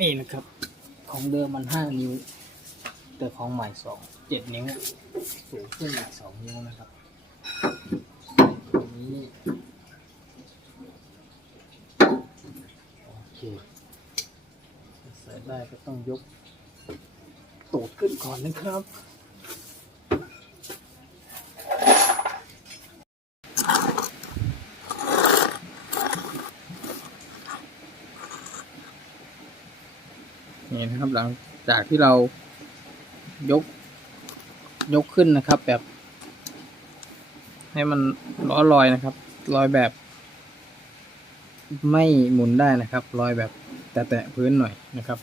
นี่นะครับ ของเดิมมันห้านิ้ว แต่ของใหม่สองเจ็ดนิ้ว สูงขึ้นอีกสองนิ้วนะครับตรงนี้โอเคใส่ได้ก็ต้องยกตูดขึ้นก่อนนะครับ นี่นะครับหลังจากที่เรายกยกขึ้นนะครับ แบบ ให้มันล้อลอยนะครับลอยแบบ ไม่หมุนได้นะครับลอยแบบแตะๆพื้นหน่อยนะครับ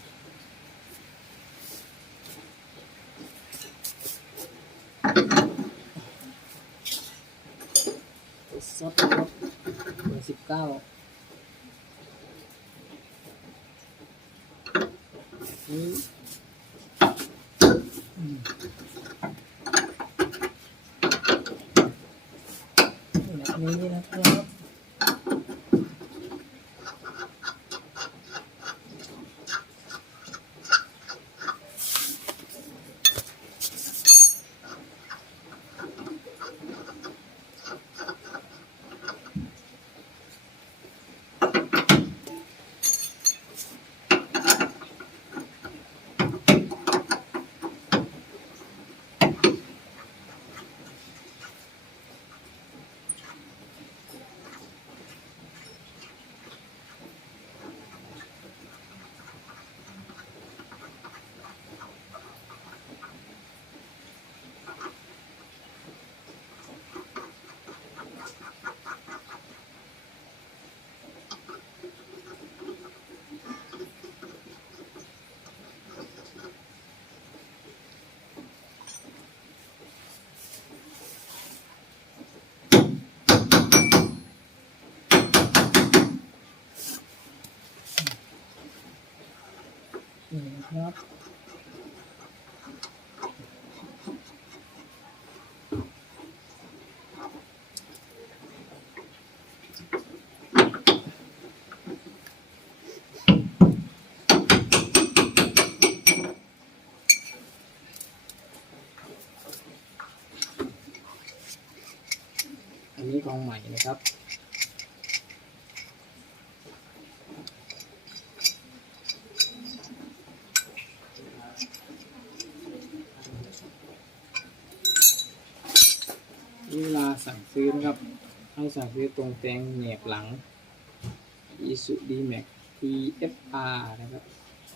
ซับนะครับเบอร์สิบเก้า นี้อืมแบบ นี้นะครับนี่นะครับอันนี้กองใหม่นะครับ เวลา สั่งซื้อนะครับ ให้สั่งซื้อตรงแตงแหนบหลัง Isu D Max TFR นะครับ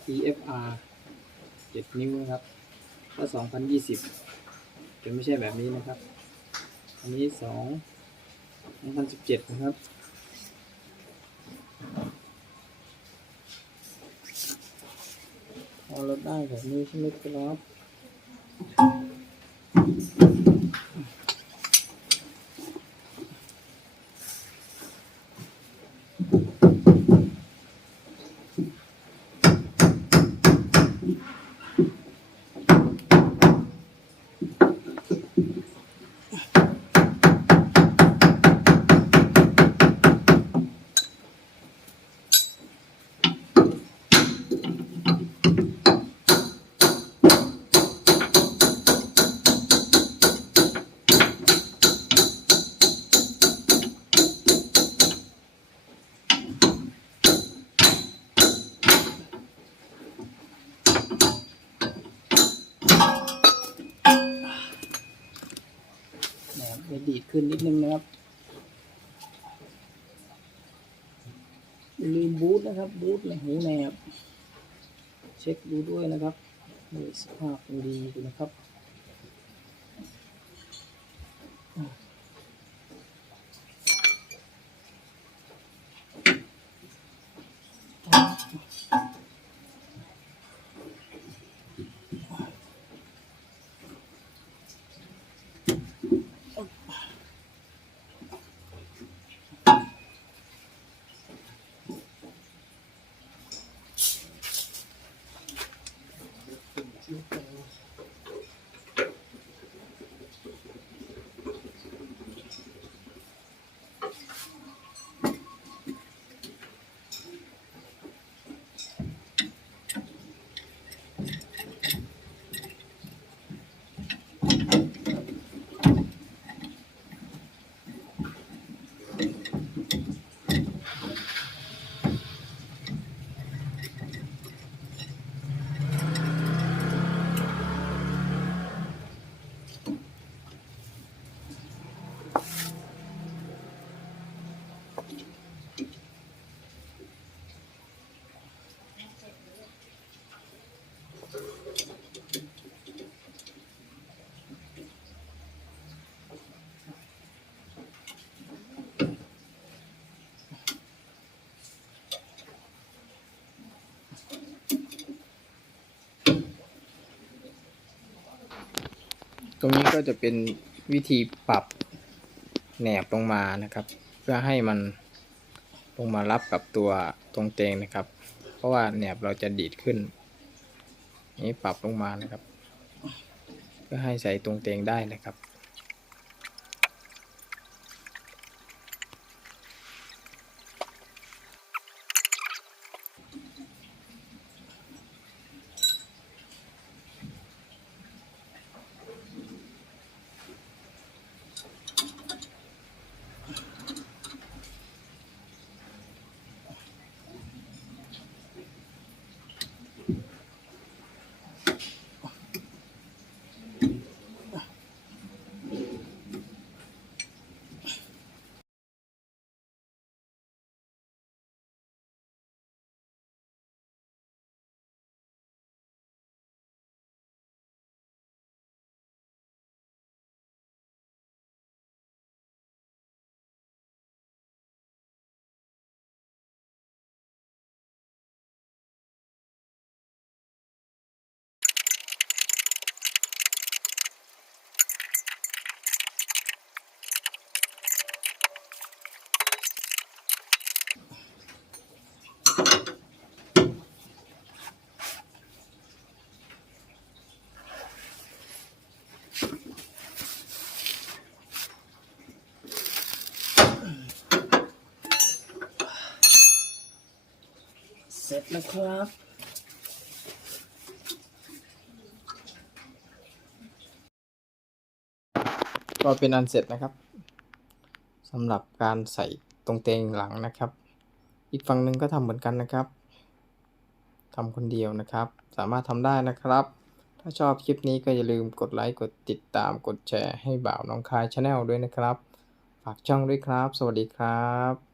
TFR 7 นิ้วนะครับถ้า2020จะไม่ใช่แบบนี้นะครับ อันนี้ 2 2017 นะครับพอเราได้แบบนี้ใช่ไหมครับ จะดีดขึ้นนิดนึงนะครับอย่าลืมบูทนะครับบูทในหูแนบเช็คดูด้วยนะครับสภาพดีอยู่นะครับ ตรงนี้ก็จะเป็นวิธีปรับแหนบลงมานะครับ เพื่อให้มันลงมารับกับตัวตรงเตงนะครับ เพราะว่าแหนบเราจะดีดขึ้น นี้ปรับลงมานะครับ เพื่อให้ใส่ตรงเตงได้นะครับ เสร็จแล้วครับ ก็เป็นอันเสร็จนะครับสำหรับการใส่ตรงเตงหลังนะครับ อีกฝั่งหนึ่งก็ทำเหมือนกันนะครับทำคนเดียวนะครับ สามารถทำได้นะครับ ถ้าชอบคลิปนี้ก็อย่าลืมกดไลค์ กดติดตาม กดแชร์ให้บ่าวน้องคายชาแนลด้วยนะครับ ฝากช่องด้วยครับ สวัสดีครับ